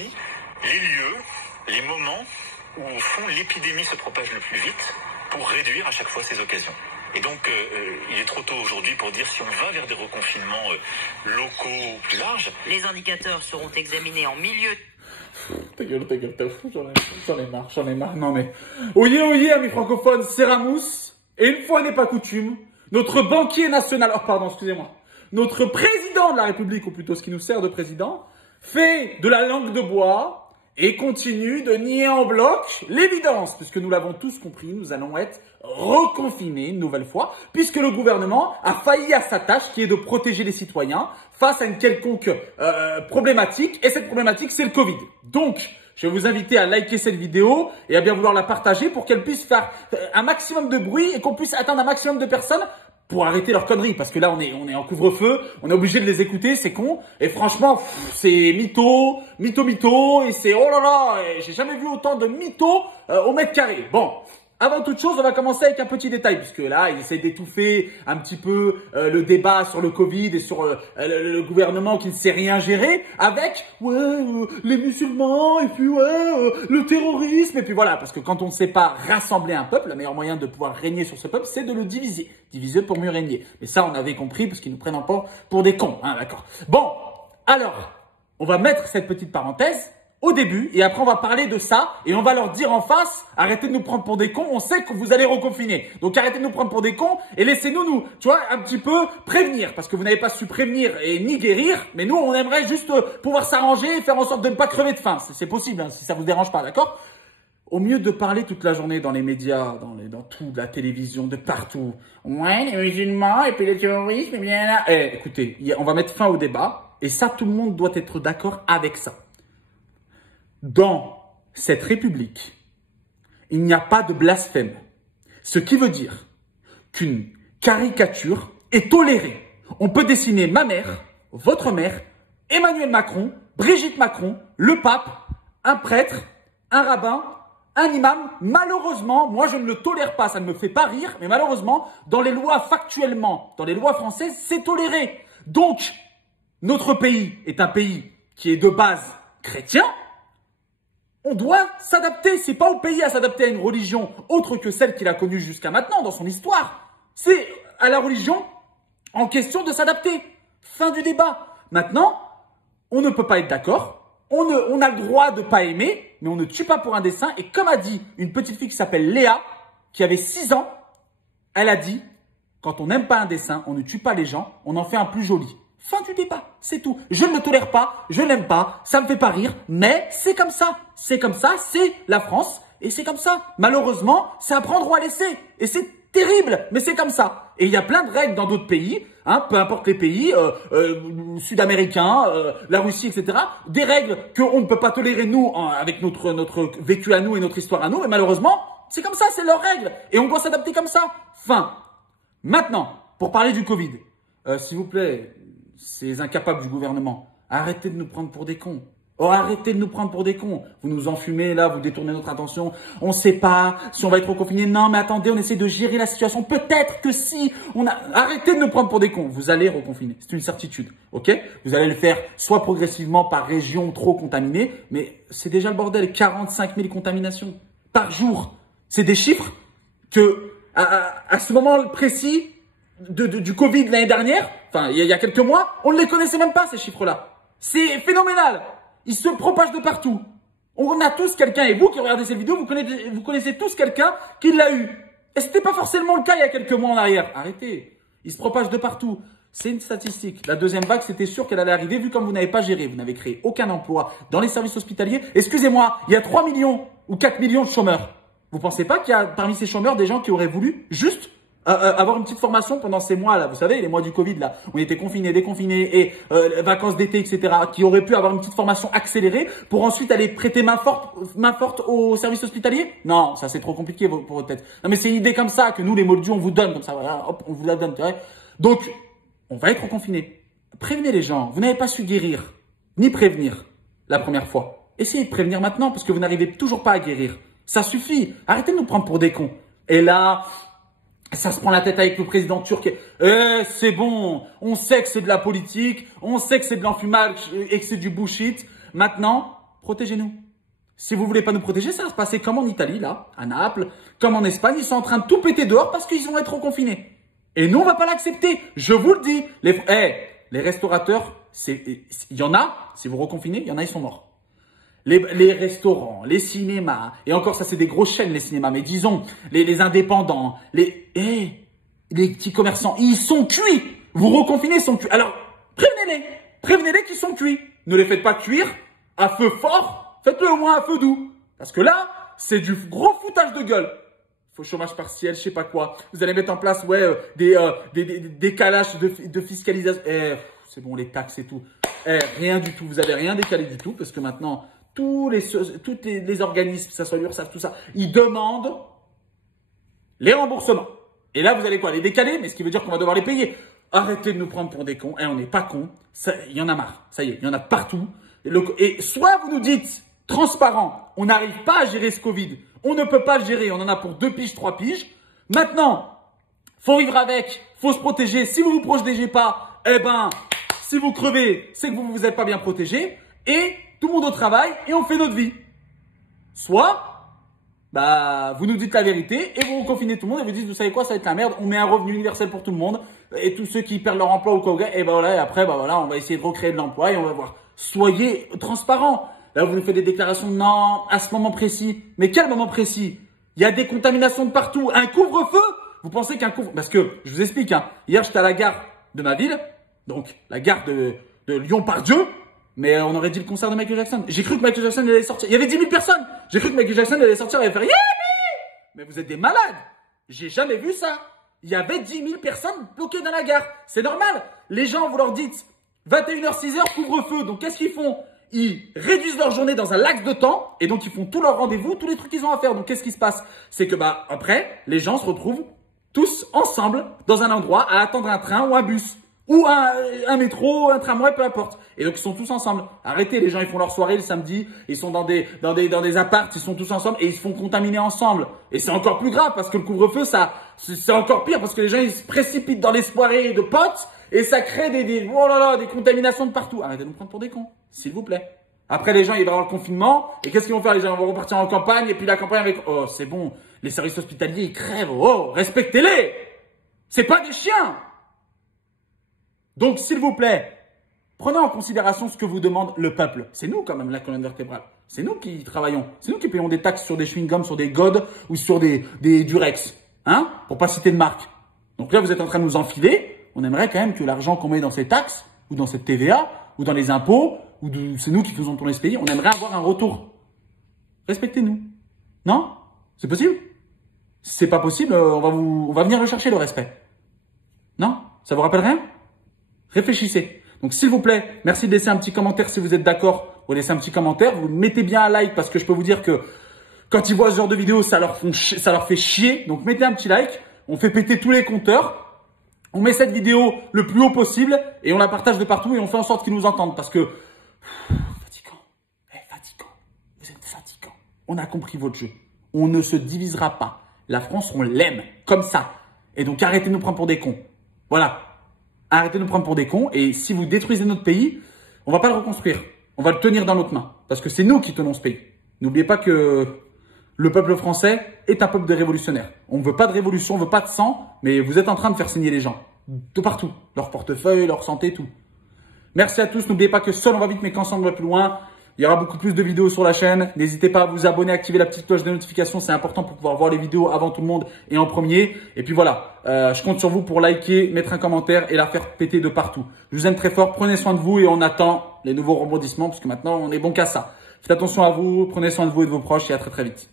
aussi les lieux, les moments où au fond l'épidémie se propage le plus vite pour réduire à chaque fois ces occasions. Et donc il est trop tôt aujourd'hui pour dire si on va vers des reconfinements locaux plus larges. Les indicateurs seront examinés en milieu. Ta gueule, j'en ai marre, non mais... Oyez, amis francophones, c'est Ramous, et une fois n'est pas coutume, notre banquier national, oh pardon, excusez-moi, notre président de la République, ou plutôt ce qui nous sert de président, fait de la langue de bois et continue de nier en bloc l'évidence, puisque nous l'avons tous compris, nous allons être reconfinés une nouvelle fois, puisque le gouvernement a failli à sa tâche qui est de protéger les citoyens face à une quelconque problématique, et cette problématique c'est le Covid. Donc, je vais vous inviter à liker cette vidéo et à bien vouloir la partager pour qu'elle puisse faire un maximum de bruit et qu'on puisse atteindre un maximum de personnes pour arrêter leurs conneries. Parce que là, on est en couvre-feu, on est obligé de les écouter, c'est con. Et franchement, c'est mytho, et c'est oh là là, j'ai jamais vu autant de mythos au mètre carré. Bon. Avant toute chose, on va commencer avec un petit détail, puisque là, ils essayent d'étouffer un petit peu le débat sur le Covid et sur le gouvernement qui ne sait rien gérer, avec les musulmans, et puis le terrorisme, et puis voilà, parce que quand on ne sait pas rassembler un peuple, le meilleur moyen de pouvoir régner sur ce peuple, c'est de le diviser. Diviser pour mieux régner. Mais ça, on avait compris, parce qu'ils nous prennent encore pour des cons, hein, d'accord. Bon, alors, on va mettre cette petite parenthèse au début, et après on va parler de ça, et on va leur dire en face, arrêtez de nous prendre pour des cons, on sait que vous allez reconfiner. Donc arrêtez de nous prendre pour des cons, et laissez-nous, tu vois, un petit peu prévenir, parce que vous n'avez pas su prévenir et ni guérir, mais nous on aimerait juste pouvoir s'arranger et faire en sorte de ne pas crever de faim. C'est possible, hein, si ça vous dérange pas, d'accord? Au mieux de parler toute la journée dans les médias, dans tout, la télévision, de partout. Ouais, les musulmans, et puis les terroristes, et bien là. Écoutez, on va mettre fin au débat, et ça tout le monde doit être d'accord avec ça. Dans cette République, il n'y a pas de blasphème. Ce qui veut dire qu'une caricature est tolérée. On peut dessiner ma mère, votre mère, Emmanuel Macron, Brigitte Macron, le pape, un prêtre, un rabbin, un imam. Malheureusement, moi je ne le tolère pas, ça ne me fait pas rire, mais malheureusement, dans les lois factuellement, dans les lois françaises, c'est toléré. Donc, notre pays est un pays qui est de base chrétien. On doit s'adapter. C'est pas au pays à s'adapter à une religion autre que celle qu'il a connue jusqu'à maintenant dans son histoire. C'est à la religion en question de s'adapter. Fin du débat. Maintenant, on ne peut pas être d'accord. On a le droit de pas aimer, mais on ne tue pas pour un dessin. Et comme a dit une petite fille qui s'appelle Léa, qui avait 6 ans, elle a dit, quand on n'aime pas un dessin, on ne tue pas les gens, on en fait un plus joli. Fin du débat, c'est tout. Je ne le tolère pas, je l'aime pas, ça me fait pas rire, mais c'est comme ça. C'est comme ça, c'est la France, et c'est comme ça. Malheureusement, c'est à prendre ou à laisser. Et c'est terrible, mais c'est comme ça. Et il y a plein de règles dans d'autres pays, hein, peu importe les pays, sud-américains, la Russie, etc. Des règles qu'on ne peut pas tolérer, nous, avec notre vécu à nous et notre histoire à nous, mais malheureusement, c'est comme ça, c'est leurs règles. Et on doit s'adapter comme ça. Fin. Maintenant, pour parler du Covid, s'il vous plaît, ces incapables du gouvernement, arrêtez de nous prendre pour des cons. Oh, arrêtez de nous prendre pour des cons. Vous nous enfumez là, vous détournez notre attention. On ne sait pas si on va être reconfiné. Non, mais attendez, on essaie de gérer la situation. Peut-être que si on a... Arrêtez de nous prendre pour des cons. Vous allez reconfiner. C'est une certitude. Ok? Vous allez le faire soit progressivement par région trop contaminée, mais c'est déjà le bordel. 45 000 contaminations par jour. C'est des chiffres que, à ce moment précis du Covid l'année dernière, enfin, il y a quelques mois, on ne les connaissait même pas, ces chiffres-là. C'est phénoménal. Ils se propagent de partout. On a tous quelqu'un, et vous qui regardez cette vidéo, vous connaissez tous quelqu'un qui l'a eu. Et c'était pas forcément le cas il y a quelques mois en arrière. Arrêtez. Ils se propagent de partout. C'est une statistique. La deuxième vague, c'était sûr qu'elle allait arriver, vu comme vous n'avez pas géré. Vous n'avez créé aucun emploi dans les services hospitaliers. Excusez-moi, il y a 3 millions ou 4 millions de chômeurs. Vous pensez pas qu'il y a parmi ces chômeurs des gens qui auraient voulu juste avoir une petite formation pendant ces mois là, vous savez, les mois du Covid là, où on était confinés, déconfinés et vacances d'été, etc., qui auraient pu avoir une petite formation accélérée pour ensuite aller prêter main forte au service hospitalier? Non, ça c'est trop compliqué pour votre tête. Non mais c'est une idée comme ça que nous les moldus on vous donne comme ça, voilà, hop, on vous la donne, vrai. Donc, on va être confinés. Prévenez les gens, vous n'avez pas su guérir, ni prévenir la première fois. Essayez de prévenir maintenant parce que vous n'arrivez toujours pas à guérir. Ça suffit, arrêtez de nous prendre pour des cons. Et là... ça se prend la tête avec le président turc. C'est bon, on sait que c'est de la politique, on sait que c'est de l'enfumage et que c'est du bullshit. Maintenant, protégez-nous. Si vous voulez pas nous protéger, ça va se passer comme en Italie, là, à Naples, comme en Espagne. Ils sont en train de tout péter dehors parce qu'ils vont être reconfinés. Et nous, on va pas l'accepter. Je vous le dis. Les restaurateurs, il y en a, si vous reconfinez, il y en a, ils sont morts. Les restaurants, les cinémas, et encore ça c'est des grosses chaînes les cinémas, mais disons les indépendants, les petits commerçants, ils sont cuits. Vous reconfinez, ils sont cuits. Alors prévenez-les qu'ils sont cuits. Ne les faites pas cuire à feu fort, faites-le au moins à feu doux. Parce que là, c'est du gros foutage de gueule. Faut chômage partiel, je sais pas quoi. Vous allez mettre en place des décalages de fiscalisation. C'est bon, les taxes et tout. Rien du tout, vous avez rien décalé du tout, parce que maintenant tous les organismes, que ce soit l'URSSAF, tout ça, ils demandent les remboursements. Et là, vous allez quoi? Les décaler, mais ce qui veut dire qu'on va devoir les payer. Arrêtez de nous prendre pour des cons. On n'est pas cons. Il y en a marre. Ça y est, il y en a partout. Et soit vous nous dites, transparent, on n'arrive pas à gérer ce Covid. On ne peut pas le gérer. On en a pour 2 piges, 3 piges. Maintenant, faut vivre avec. Faut se protéger. Si vous vous protégez pas, si vous crevez, c'est que vous vous êtes pas bien protégé. Et tout le monde au travail et on fait notre vie. Soit, vous nous dites la vérité et vous confinez tout le monde et vous dites, vous savez quoi, ça va être la merde. On met un revenu universel pour tout le monde et tous ceux qui perdent leur emploi ou quoi, et voilà, et après, on va essayer de recréer de l'emploi et on va voir. Soyez transparents. Là, vous nous faites des déclarations de non, à ce moment précis. Mais quel moment précis? Il y a des contaminations de partout. Un couvre-feu? Vous pensez qu'un couvre-feu, parce que, je vous explique, hier, j'étais à la gare de ma ville, donc la gare de Lyon-Pardieu, mais on aurait dit le concert de Michael Jackson. J'ai cru que Michael Jackson allait sortir. Il y avait 10 000 personnes. J'ai cru que Michael Jackson allait sortir et allait faire yeah! Mais vous êtes des malades. J'ai jamais vu ça. Il y avait 10 000 personnes bloquées dans la gare. C'est normal. Les gens, vous leur dites 21h, 6h, couvre-feu. Donc, qu'est-ce qu'ils font? Ils réduisent leur journée dans un laps de temps et donc ils font tous leurs rendez-vous, tous les trucs qu'ils ont à faire. Donc, qu'est-ce qui se passe? C'est que, après, les gens se retrouvent tous ensemble dans un endroit à attendre un train ou un bus. Ou un métro, un tramway, peu importe. Et donc, ils sont tous ensemble. Arrêtez, les gens, ils font leur soirée le samedi. Ils sont dans des apparts, ils sont tous ensemble et ils se font contaminer ensemble. Et c'est encore plus grave parce que le couvre-feu, c'est encore pire parce que les gens, ils se précipitent dans les soirées de potes et ça crée des contaminations de partout. Arrêtez de nous prendre pour des cons, s'il vous plaît. Après, les gens, ils vont avoir le confinement. Et qu'est-ce qu'ils vont faire? Les gens vont repartir en campagne et puis la campagne avec, oh, c'est bon. Les services hospitaliers, ils crèvent. Oh, respectez-les. C'est pas des chiens. Donc, s'il vous plaît, prenez en considération ce que vous demande le peuple. C'est nous, quand même, la colonne vertébrale. C'est nous qui travaillons. C'est nous qui payons des taxes sur des chewing-gums, sur des godes ou sur des Durex. Pour pas citer de marque. Donc là, vous êtes en train de nous enfiler. On aimerait quand même que l'argent qu'on met dans ces taxes, ou dans cette TVA, ou dans les impôts, c'est nous qui faisons tourner ce pays, on aimerait avoir un retour. Respectez-nous. Non? C'est possible? Si c'est pas possible, on va venir rechercher le respect. Non? Ça vous rappelle rien? Réfléchissez. Donc, s'il vous plaît, merci de laisser un petit commentaire si vous êtes d'accord. Vous laissez un petit commentaire. Vous mettez bien un like parce que je peux vous dire que quand ils voient ce genre de vidéo, ça leur fait chier. Donc, mettez un petit like. On fait péter tous les compteurs. On met cette vidéo le plus haut possible et on la partage de partout et on fait en sorte qu'ils nous entendent parce que fatigant. Fatigant. Vous êtes fatigant. On a compris votre jeu. On ne se divisera pas. La France, on l'aime comme ça. Et donc, arrêtez de nous prendre pour des cons. Voilà. Arrêtez de nous prendre pour des cons et si vous détruisez notre pays, on va pas le reconstruire. On va le tenir dans notre main parce que c'est nous qui tenons ce pays. N'oubliez pas que le peuple français est un peuple de révolutionnaires. On ne veut pas de révolution, on ne veut pas de sang, mais vous êtes en train de faire saigner les gens. De partout. Leur portefeuille, leur santé, tout. Merci à tous. N'oubliez pas que seul on va vite mais qu'ensemble on va plus loin. Il y aura beaucoup plus de vidéos sur la chaîne. N'hésitez pas à vous abonner, activer la petite cloche de notification. C'est important pour pouvoir voir les vidéos avant tout le monde et en premier. Et puis voilà, je compte sur vous pour liker, mettre un commentaire et la faire péter de partout. Je vous aime très fort. Prenez soin de vous et on attend les nouveaux rebondissements parce que maintenant on est bon qu'à ça. Faites attention à vous, prenez soin de vous et de vos proches et à très très vite.